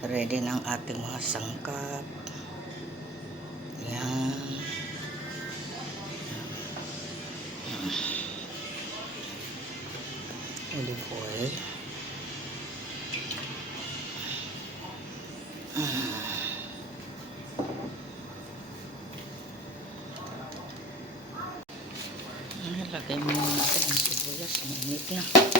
Ready na ang ating mga sangkap. Yan. Olive oil. Ah, Lagay mo natin ang sibuyas. Mainit na.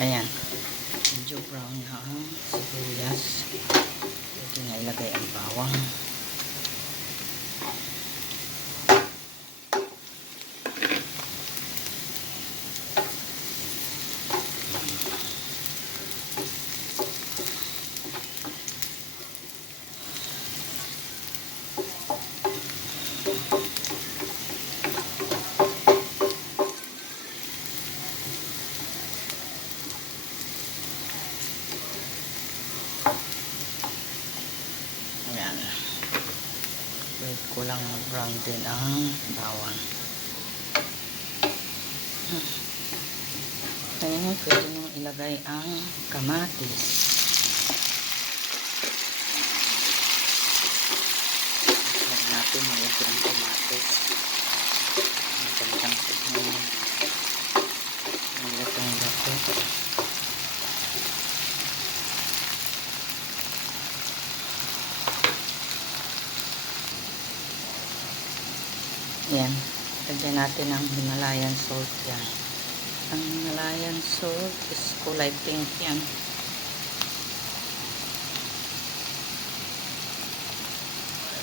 Ayan. Medyo brown na ang sibuyas. Ito na ilagay ang bawang. Wait ko lang mag-brown din ang bawang. Hmm. Ayan, pwede nang ilagay ang kamatis. Huwag natin malagyan ang kamatis. Ang gandang tignan. Malatang lato. Yan. Lagyan natin ang Himalayan salt yan. Ang Himalayan salt is kulay pink yan.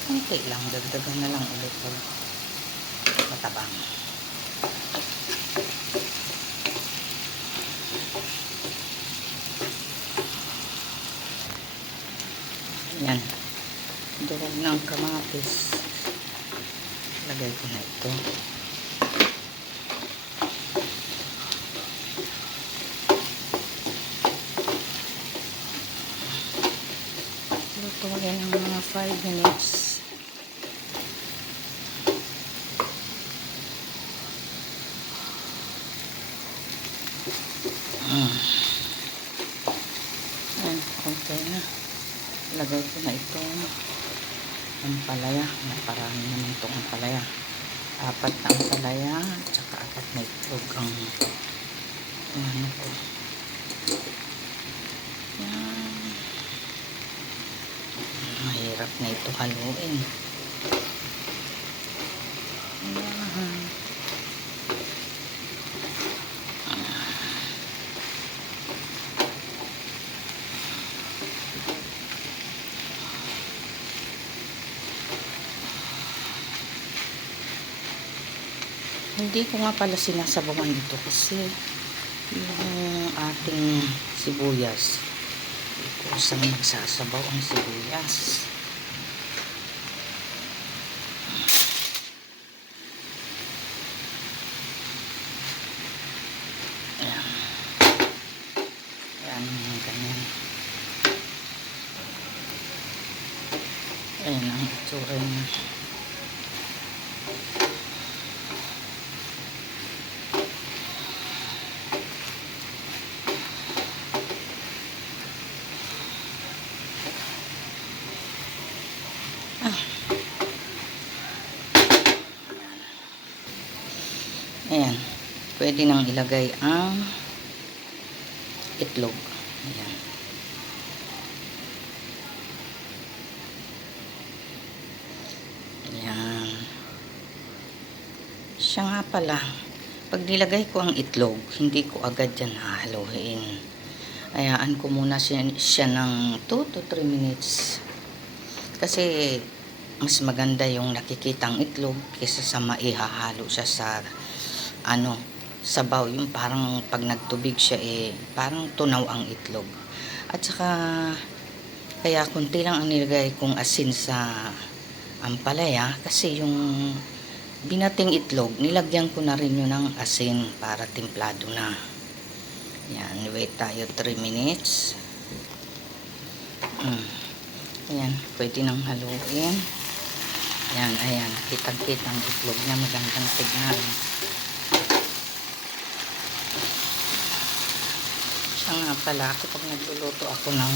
Kunti lang. Dagdagan na lang ulit matabang. Yan. Durog ng kamatis. Lagay ko na ito. Luto rin ng mga 5 minutes. Mm. Ayan, okay na. Lagay ko na itong ampalaya. Naparami naman itong ampalaya. Apat na ampalaya, tsaka apat na itlog ang ano ko. Yan. Mahirap na ito haluin. Yan. Hindi ko nga pala sinasabawan dito kasi yung ating sibuyas kusang magsasabaw ang sibuyas. Ayan. Ayan, ganyan. Ayan ang itsura niya. Ayan. Pwede nang ilagay ang itlog. Ayan. Ayan. Siya nga pala. Pag nilagay ko ang itlog, hindi ko agad yan hahaluhin. Ayaan ko muna siya, siya ng 2 to 3 minutes. Kasi mas maganda yung nakikitang itlog kaysa sa maihahalo siya sa ano, sabaw. Yung parang pag nagtubig siya eh, parang tunaw ang itlog. At saka, kaya kunti lang ang nilagay kong asin sa ampalaya kasi yung binating itlog, nilagyan ko na rin yun ng asin para timplado na. Yan, wait tayo 3 minutes. Mm. Ayan, pwede nang haluin. Ayan, ayan. Kitang-kita ang itlog niya. Magandang tignan. Siya nga pala, kapag nagluluto ako ng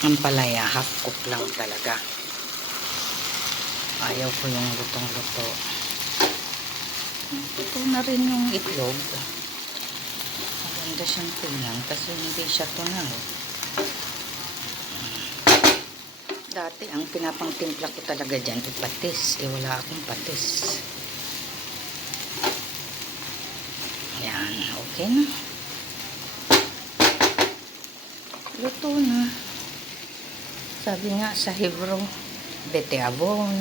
ang palaya, half cook lang talaga. Ayaw ko yung lutong-luto. Ito na rin yung itlog. Maganda siyang tingnan kasi hindi siya tunaw. Dati, ang pinapangtimpla ko talaga dyan, ay patis. Eh, wala akong patis. Yan, okay na. Luto na. Sabi nga sa Hebrew, beteabon.